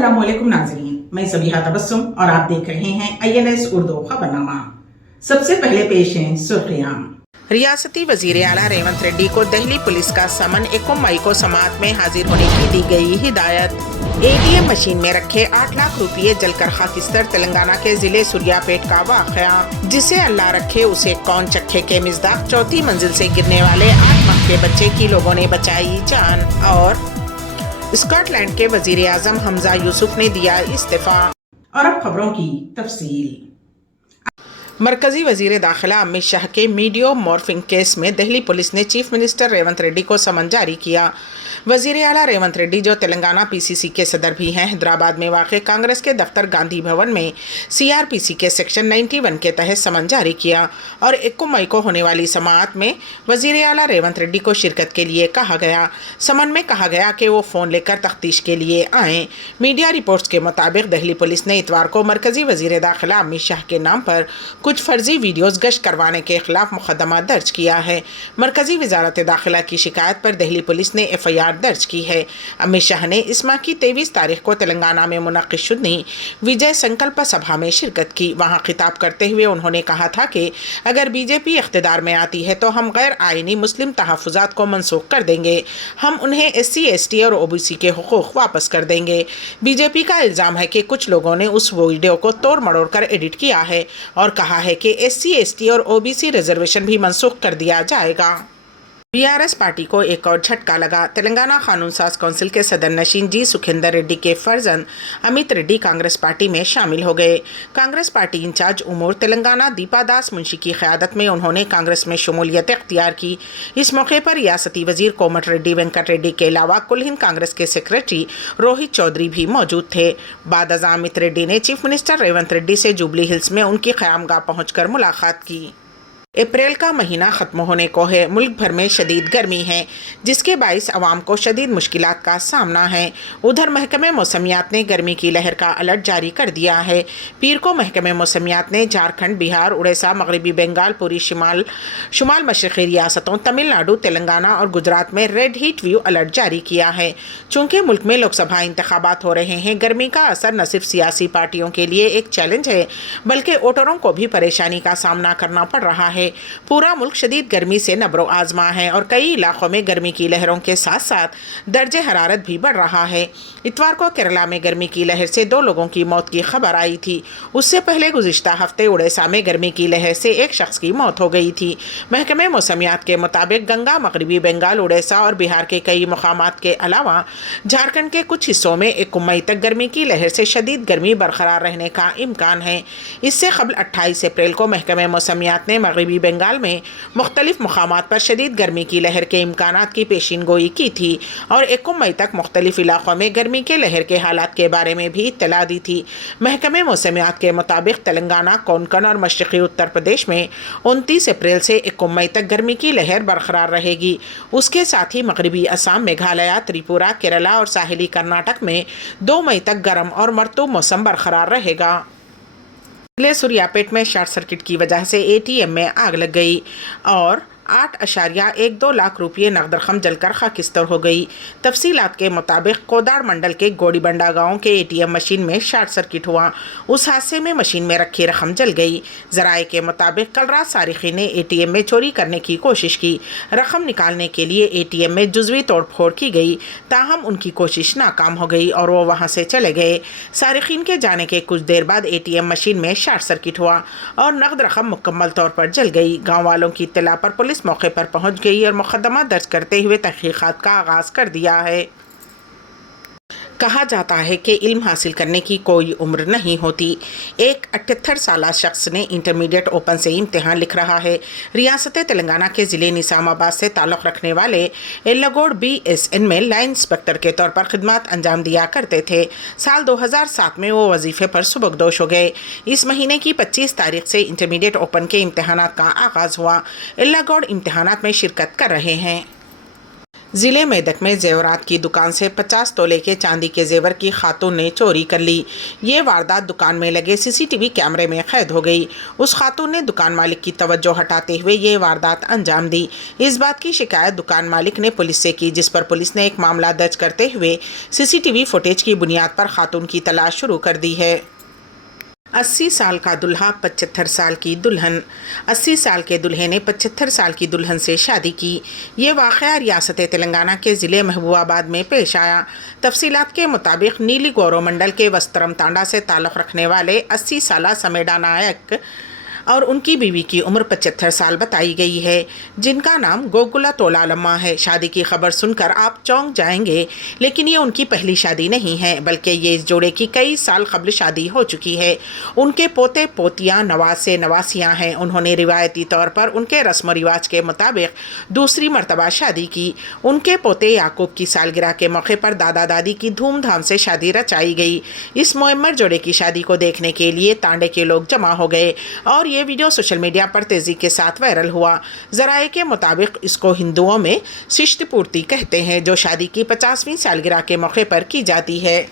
अस्सलामुअलैकुम नाज़रीन, मैं सबीहा तबस्सुम और आप देख रहे हैं INS उर्दू खबरनामा। सबसे पहले पेश हैं सुर्खियां। रियासती वजीर आला रेवंत रेड्डी को दिल्ली पुलिस का समन 21 मई को समाअत में हाजिर होने की दी गई हिदायत। ATM मशीन में रखे 8 लाख रुपये जलकर खाकिस्तर तेलंगाना के जिले सुरियापेट का वाक़या, जिसे अल्लाह रखे उसे कौन चखे के मिज़दाक चौथी मंजिल से गिरने वाले 8 माह के बच्चे की लोगों ने बचाई जान। और स्कॉटलैंड के वजीर आजम हमजा यूसुफ ने दिया इस्तीफा। और अब खबरों की तफसील। मरकजी वजीर दाखिला अमित शाह के मीडियो मॉर्फिंग केस में दिल्ली पुलिस ने चीफ मिनिस्टर रेवंत रेड्डी को समन जारी किया। वजीर आला रेवंत रेड्डी, जो तेलंगाना PCC के सदर भी हैं, हैदराबाद में वाक़ कांग्रेस के दफ्तर गांधी भवन में CRPC के सेक्शन 91 के तहत समन जारी किया और 21 मई को होने वाली समाअत में वजीर आला रेवंत रेड्डी को शिरकत के लिए कहा गया। समन में कहा गया कि वो फ़ोन लेकर तफ्तीश के लिए आएँ। मीडिया रिपोर्ट्स के मुताबिक दिल्ली पुलिस ने इतवार को मरकजी वजीर दाखिला अमित शाह के नाम पर कुछ फर्जी वीडियोस गश्त करवाने के खिलाफ मुकदमा दर्ज किया है। मरकजी वजारत दाखिला की शिकायत पर दिल्ली पुलिस ने FIR दर्ज की है। अमित शाह ने इस माह की 23 तारीख को तेलंगाना में मुनक्किद शुदनी विजय संकल्प सभा में शिरकत की। वहां खिताब करते हुए उन्होंने कहा था कि अगर BJP इख्तिदार में आती है तो हम गैर आइनी मुस्लिम तहफ़्फ़ुज़ात को मनसूख कर देंगे, हम उन्हें SC ST और OBC के हुकूक वापस कर देंगे। BJP का इल्ज़ाम है कि कुछ लोगों ने उस वीडियो को तोड़ मड़ोड़ कर एडिट किया है और कहा है कि SC ST और OBC रिजर्वेशन भी मनसूख कर दिया जाएगा। BRS पार्टी को एक और झटका लगा। तेलंगाना कानून साज कौंसिल के सदर नशीन जी सुखेंदर रेड्डी के फर्जंद अमित रेड्डी कांग्रेस पार्टी में शामिल हो गए। कांग्रेस पार्टी इंचार्ज उमूर तेलंगाना दीपा दास मुंशी की क़यादत में उन्होंने कांग्रेस में शमूलियत इख्तियार की। इस मौके पर रियासती वजीर कोमट रेड्डी वेंकट रेड्डी के अलावा कुल हिंद कांग्रेस के सेक्रेटरी रोहित चौधरी भी मौजूद थे। बाद अज़ां अमित रेड्डी ने चीफ मिनिस्टर रेवंत रेड्डी से जुबली हिल्स में उनकी क़यामगाह पहुँचकर मुलाकात की। अप्रैल का महीना ख़त्म होने को है। मुल्क भर में शदीद गर्मी है, जिसके बाइस अवाम को शदीद मुश्किलात का सामना है। उधर महकमे मौसमियात ने गर्मी की लहर का अलर्ट जारी कर दिया है। पीर को महकमे मौसमियात ने झारखंड, बिहार, उड़ीसा, मगरबी बंगाल, पूरी शुमाल मशरक़ी रियासतों तमिलनाडु, तेलंगाना और गुजरात में रेड हीट व्यू अलर्ट जारी किया है। चूँकि मुल्क में लोकसभा इंतखाबात हो रहे हैं, गर्मी का असर न सिर्फ सियासी पार्टियों के लिए एक चैलेंज है, बल्कि वोटरों को भी परेशानी का सामना करना पड़ रहा है। पूरा मुल्क शदीद गर्मी से नब्रो आजमा है और कई इलाकों में गर्मी की लहरों के साथ साथ दर्जे हरारत भी बढ़ रहा है। इतवार को केरला में गर्मी की लहर से 2 लोगों की मौत की खबर आई थी। उससे पहले गुज़िश्ता हफ्ते उड़ीसा में गर्मी की लहर से एक शख्स की मौत हो गई थी। महकमे मौसमियात के मुताबिक गंगा, मगरबी बंगाल, उड़ीसा और बिहार के कई मुकामात के अलावा झारखंड के कुछ हिस्सों में 21 मई तक गर्मी की लहर से शदीद गर्मी बरकरार रहने का इम्कान है। इससे कबल 28 अप्रैल को महकमे मौसमियात ने मगरबी बंगाल में मुख्तलिफ मुकामात पर शदीद गर्मी की लहर के इम्कानात की पेशीन गोई की थी और 21 मई तक मुख्तलिफ इलाकों में गर्मी के लहर के हालात के बारे में भी इत्तला दी थी। महकमे मौसमियात के मुताबिक तेलंगाना, कोंकण और मशरक़ी उत्तर प्रदेश में 29 अप्रैल से 21 मई तक गर्मी की लहर बरकरार रहेगी। उसके साथ ही मगरबी असम, मेघालय, त्रिपुरा, केरला और साहिली कर्नाटक में 2 मई तक गर्म और मरतूब मौसम बरकरार रहेगा। जिले सुरियापेट में शॉर्ट सर्किट की वजह से ATM में आग लग गई और 8.12 लाख रुपये नकद रकम जलकर खाकिस्तर हो गई। तफसीलात के मुताबिक कोदाड़ मंडल के गोड़ीबंडा गांव के ATM मशीन में शॉर्ट सर्किट हुआ। उस हादसे में मशीन में रखी रकम जल गई। ज़राए के मुताबिक कल रात सारिकीन ने ATM में चोरी करने की कोशिश की। रकम निकालने के लिए ATM में जुज़वी तोड़फोड़ की गई, ताहम उनकी कोशिश नाकाम हो गई और वो वहाँ से चले गए। सारिकीन के जाने के कुछ देर बाद ATM मशीन में शॉर्ट सर्किट हुआ और नकद रकम मुकम्मल तौर पर जल गई। गाँव वालों की इत्तला पर पुलिस मौके पर पहुंच गई और मुकदमा दर्ज करते हुए तहकीकात का आगाज कर दिया है। कहा जाता है कि इल्म हासिल करने की कोई उम्र नहीं होती। एक 78 साला शख्स ने इंटरमीडिएट ओपन से इम्तिहान लिख रहा है। रियासत तेलंगाना के ज़िले निज़ामाबाद से ताल्लुक़ रखने वाले एल्लागोड़ BSN में लाइन इंस्पेक्टर के तौर पर खिदमत अंजाम दिया करते थे। साल 2007 में वो वजीफ़े पर सुबकदोश हो गए। इस महीने की 25 तारीख से इंटरमीडिएट ओपन के इम्तिहानात का आगाज़ हुआ। एल्लागोड़ इम्तिहानात में शिरकत कर रहे हैं। ضلع میدک میں زیورات کی دکان سے 50 تولے کے چاندی کے زیور کی خاتون نے چوری کر لی۔ یہ واردات دکان میں لگے CCTV کیمرے میں قید ہو گئی۔ اس خاتون نے دکان مالک کی توجہ ہٹاتے ہوئے یہ واردات انجام دی۔ اس بات کی شکایت دکان مالک نے پولیس سے کی، جس پر پولیس نے ایک معاملہ درج کرتے ہوئے CCTV فوٹیج کی بنیاد پر خاتون کی تلاش شروع کر دی ہے۔ 80 سال کا دلہا 75 سال کی دلہن۔ 80 سال کے دلہے نے 75 سال کی دلہن سے شادی کی۔ یہ واقعہ ریاست تلنگانہ کے ضلع محبوب آباد میں پیش آیا۔ تفصیلات کے مطابق نیلی گورو منڈل کے وسترم تانڈا سے تعلق رکھنے والے 80 سالہ سمیڈا نائک اور ان کی بیوی کی عمر 75 سال بتائی گئی ہے، جن کا نام گوگلا تولالما ہے۔ شادی کی خبر سن کر آپ چونک جائیں گے، لیکن یہ ان کی پہلی شادی نہیں ہے، بلکہ یہ اس جوڑے کی کئی سال قبل شادی ہو چکی ہے۔ ان کے پوتے پوتیاں نواسے نواسیاں ہیں۔ انہوں نے روایتی طور پر ان کے رسم و رواج کے مطابق دوسری مرتبہ شادی کی۔ ان کے پوتے یعقوب کی سالگرہ کے موقع پر دادا دادی کی دھوم دھام سے شادی رچائی گئی۔ اس معمر جوڑے کی شادی کو دیکھنے کے لیے تانڈے کے لوگ جمع ہو گئے اور یہ ویڈیو سوشل میڈیا پر تیزی کے ساتھ وائرل ہوا۔ ذرائع کے مطابق اس کو ہندوؤں میں سشت پورتی کہتے ہیں، جو شادی کی 50ویں سالگرہ کے موقع پر کی جاتی ہے۔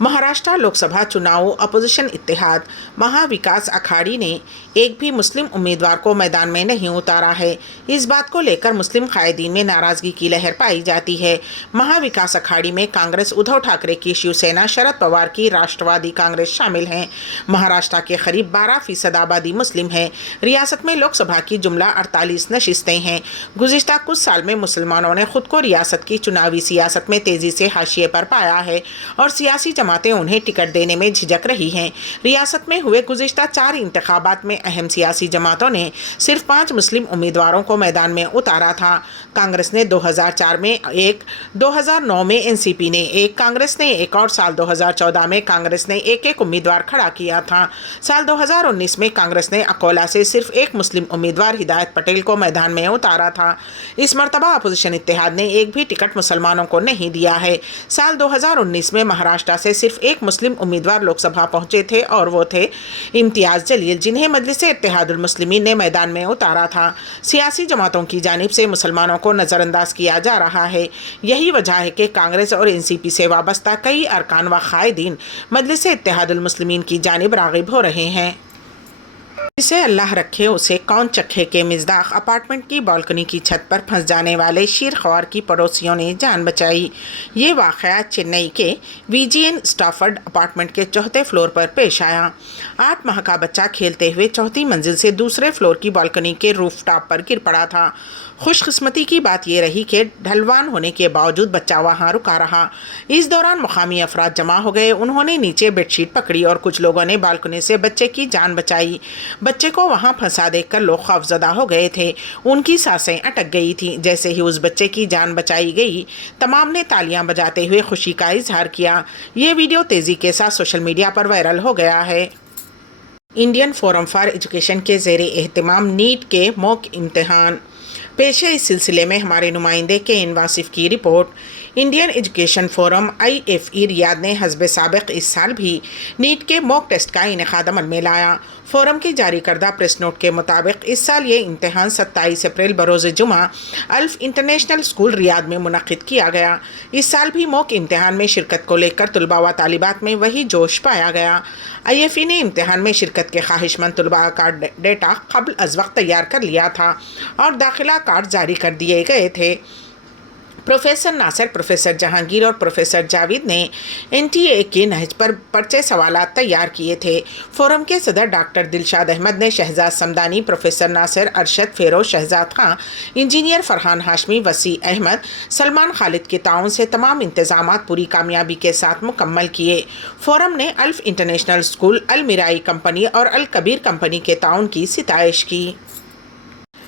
مہاراشٹر لوک سبھا چناؤ اپوزیشن اتحاد مہا وکاس اکھاڑی نے ایک بھی مسلم امیدوار کو میدان میں نہیں اتارا ہے۔ اس بات کو لے کر مسلم قائدین میں ناراضگی کی لہر پائی جاتی ہے۔ مہا وکاس اکھاڑی میں کانگریس ادھو ٹھاکرے کی شیو سینا، شرد پوار کی راشٹروادی کانگریس شامل ہیں۔ مہاراشٹر کے قریب 12% آبادی مسلم ہے۔ ریاست میں لوک سبھا کی جملہ 48 نشستیں ہیں۔ گزشتہ کچھ سال میں مسلمانوں نے خود کو ریاست کی چناوی سیاست میں تیزی سے حاشیے پر پایا ہے اور سیاسی جماعتیں انہیں ٹکٹ دینے میں جھجک رہی ہیں۔ ریاست میں ہوئے گزشتہ 4 انتخابات میں اہم سیاسی جماعتوں نے صرف 5 مسلم امیدواروں کو میدان میں اتارا تھا۔ کانگریس نے 2004 میں ایک، 2009 میں NCP نے ایک، کانگریس نے ایک اور سال 2014 میں کانگریس نے ایک امیدوار کھڑا کیا تھا۔ سال 2019 میں کانگریس نے اکولا سے صرف ایک مسلم امیدوار ہدایت پٹیل کو میدان میں اتارا تھا۔ اس مرتبہ اپوزیشن اتحاد نے ایک بھی ٹکٹ مسلمانوں کو نہیں دیا ہے۔ سال 2019 میں مہاراشٹر سے صرف ایک مسلم امیدوار لوک سبھا پہنچے تھے اور وہ تھے امتیاز جلیل، جنہیں مجلس اتحاد المسلمین نے میدان میں اتارا تھا۔ سیاسی جماعتوں کی جانب سے مسلمانوں کو نظر انداز کیا جا رہا ہے۔ یہی وجہ ہے کہ کانگریس اور NCP سے وابستہ کئی ارکان و قائدین مجلس اتحاد المسلمین کی جانب راغب ہو رہے ہیں۔ جسے اللہ رکھے اسے کون چکھے کے مصداق اپارٹمنٹ کی بالکنی کی چھت پر پھنس جانے والے شیرخوار کی پڑوسیوں نے جان بچائی۔ یہ واقعہ چنئی کے VGN اسٹافرڈ اپارٹمنٹ کے 4تھے فلور پر پیش آیا۔ 8 ماہ کا بچہ کھیلتے ہوئے 4تھی منزل سے دوسرے فلور کی بالکنی کے روف ٹاپ پر گر پڑا تھا۔ خوش قسمتی کی بات یہ رہی کہ ڈھلوان ہونے کے باوجود بچہ وہاں رکا رہا۔ اس دوران مقامی افراد جمع ہو گئے۔ انہوں نے نیچے بیڈ شیٹ پکڑی اور کچھ لوگوں نے بالکنی سے بچے کی جان بچائی۔ بچے کو وہاں پھنسا دیکھ کر لوگ خوفزدہ ہو گئے تھے۔ ان کی سانسیں اٹک گئی تھیں۔ جیسے ہی اس بچے کی جان بچائی گئی، تمام نے تالیاں بجاتے ہوئے خوشی کا اظہار کیا۔ یہ ویڈیو تیزی کے ساتھ سوشل میڈیا پر وائرل ہو گیا ہے۔ انڈین فورم فار ایجوکیشن کے زیر اہتمام نیٹ کے موک امتحان پیش ہے۔ اس سلسلے میں ہمارے نمائندے KN واصف کی report. Indian education forum IFE ریاض نے حسب سابق اس سال بھی نیٹ کے موک ٹیسٹ کا انعقاد عمل میں لایا۔ فورم کی جاری کردہ پریس نوٹ کے مطابق اس سال یہ امتحان 27 اپریل بروز جمعہ الف انٹرنیشنل اسکول ریاض میں منعقد کیا گیا۔ اس سال بھی موک امتحان میں شرکت کو لے کر طلباء و طالبات میں وہی جوش پایا گیا۔ IFE نے امتحان میں شرکت کے خواہش مند طلباء کا ڈیٹا قبل از وقت تیار کر لیا تھا اور داخلہ کارڈ جاری کر دیے گئے تھے۔ پروفیسر ناصر، پروفیسر جہانگیر اور پروفیسر جاوید نے NTA کے نہج پر پرچے سوالات تیار کیے تھے۔ فورم کے صدر ڈاکٹر دلشاد احمد نے شہزاد سمدانی، پروفیسر ناصر، ارشد فیروز، شہزاد خان، انجینئر فرحان ہاشمی، وسیع احمد، سلمان خالد کے تعاون سے تمام انتظامات پوری کامیابی کے ساتھ مکمل کیے۔ فورم نے الف انٹرنیشنل اسکول، المیرائی کمپنی اور الکبیر کمپنی کے تعاون کی ستائش کی۔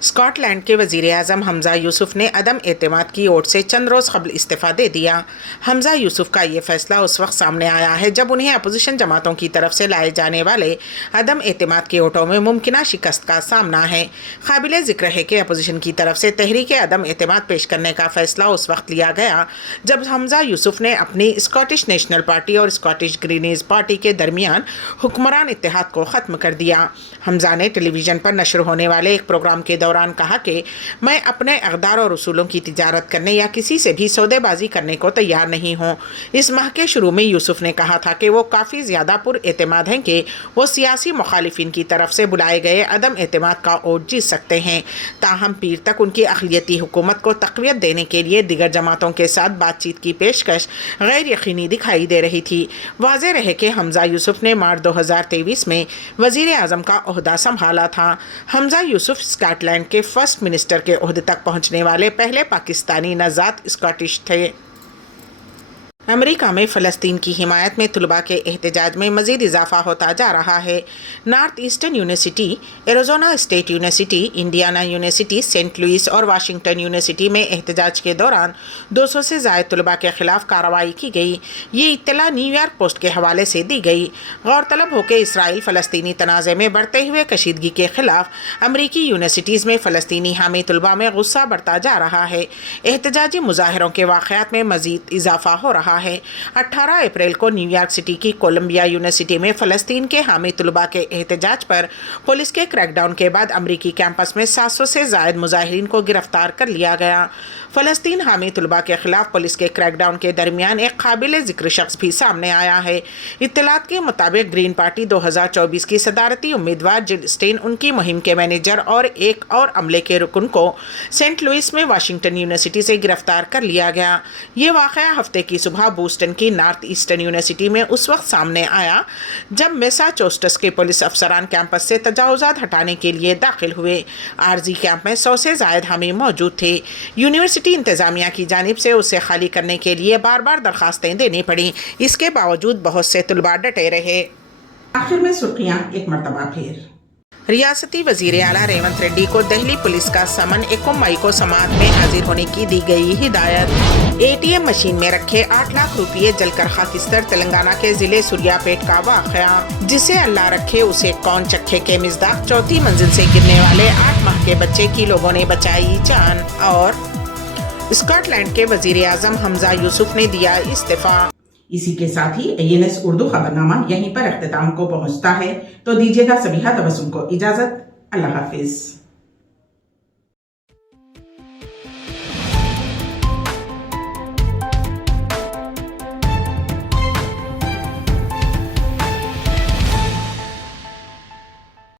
اسکاٹ لینڈ کے وزیر اعظم حمزہ یوسف نے عدم اعتماد کی ووٹ سے چند روز قبل استعفیٰ دے دیا۔ حمزہ یوسف کا یہ فیصلہ اس وقت سامنے آیا ہے جب انہیں اپوزیشن جماعتوں کی طرف سے لائے جانے والے عدم اعتماد کے ووٹوں میں ممکنہ شکست کا سامنا ہے۔ قابل ذکر ہے کہ اپوزیشن کی طرف سے تحریک عدم اعتماد پیش کرنے کا فیصلہ اس وقت لیا گیا جب حمزہ یوسف نے اپنی اسکاٹش نیشنل پارٹی اور اسکاٹش گرینز پارٹی کے درمیان حکمران اتحاد کو ختم کر دیا۔ حمزہ نے ٹیلی ویژن پر نشر ہونے والے ایک پروگرام کے دوران दौरान कहा कि मैं अपने अक़दार और उसूलों की तिजारत करने या किसी से भी सौदेबाजी करने को तैयार नहीं हूँ। इस माह के शुरू में यूसुफ ने कहा था कि वो काफ़ी ज़्यादा पुरएतमाद हैं कि वो सियासी मुखालिफिन की तरफ से बुलाए गए अदम एतमाद का वोट जीत सकते हैं। ताहम पीर तक उनकी अक़लियती हुकूमत को तक़वियत देने के लिए दिगर जमातों के साथ बातचीत की पेशकश गैर यकीनी दिखाई दे रही थी। वाज़ेह रहे कि हमज़ा यूसुफ ने मार्च 2023 में वज़ीर आज़म का ओहदा संभाला था। हमज़ा यूसुफ स्कॉटलैंड के फर्स्ट मिनिस्टर के ओहदे तक पहुंचने वाले पहले पाकिस्तानी नज़ात स्कॉटिश थे। अमेरिका में फ़लस्तीन की हिमायत में तलबा के एहतजाज में मज़ीद इजाफा होता जा रहा है। North Eastern University, Arizona State University, Indiana University, Saint Louis और वाशिंगटन यूनिवर्सिटी में एहतजाज के दौरान 200 से ज़ायद तलबा के ख़िलाफ़ कार्रवाई की गई। ये इत्तला न्यूयॉर्क पोस्ट के हवाले से दी गई। गौरतलब हो कि इसराइल फ़लस्तीनी तनाज़े में बढ़ते हुए कशीदगी के ख़िलाफ़ अमरीकी यूनिवर्सिटीज़ में फ़लस्तीनी हामी तलबा में गुस्सा बढ़ता जा रहा है। एहतजाजी मुज़ाहरों के वाक़यात में मज़ीद इजाफा हो रहा है। 18 अप्रैल को न्यूयॉर्क सिटी की कोलंबिया यूनिवर्सिटी में फ़लस्तीन के हामी तलबा के एहतजाज पर पुलिस के क्रैकडाउन के बाद अमरीकी कैंपस में 700 से ज़ायद मुजाहिरीन को गिरफ्तार कर लिया गया। फ़लस्तीन हामी तलबा के खिलाफ पुलिस के क्रैकडाउन के दरमियान एक काबिल ज़िक्र शख्स भी सामने आया है। इत्तलात के मुताबिक ग्रीन पार्टी 2024 की सदारती उम्मीदवार जिल स्टेन उनकी मुहिम के मैनेजर और एक और अमले के रुकन को सेंट लुइस में वाशिंगटन यूनिवर्सिटी से गिरफ्तार कर लिया गया। ये वाक़या हफ्ते की सुबह बोस्टन की नॉर्थ ईस्टर्न यूनिवर्सिटी में उस वक्त सामने आया जब मैसाचुसेट्स के पुलिस अफसरान कैंपस से तजावुज़ात हटाने के लिए दाखिल हुए। आर्जी कैंप में 100 से ज़ायद हामी मौजूद थे। यूनिवर्सिटी इंतज़ामिया की जानिब से उसे खाली करने के लिए बार बार दरखास्तें देनी पड़ी। इसके बावजूद बहुत से तलबा डटे रहे। आखिर में सुर्खियां एक मरतबा फिर। रियासती वज़ीर आला रेवंत रेड्डी को दिल्ली पुलिस का समन 1 मई को समाअत में हाजिर होने की दी गई हिदायत। ATM मशीन में रखे 8 लाख रुपये जलकर खाकिस्तर तेलंगाना के जिले सूर्यापेट का वाक़या। जिसे अल्लाह रखे उसे कौन चखे के मिज़दाक, चौथी मंजिल से गिरने वाले 8 माह के बच्चे की लोगों ने बचाई जान। और स्कॉटलैंड के वज़ीर आज़म हमज़ा यूसुफ ने दिया इस्तीफ़ा। इसी के साथ ही ANS उर्दू खबरनामा यहीं पर अख्तिताम को पहुंचता है। तो दीजिएगा सबिहा तबस्सुम को इजाजत। अल्लाह हाफिज।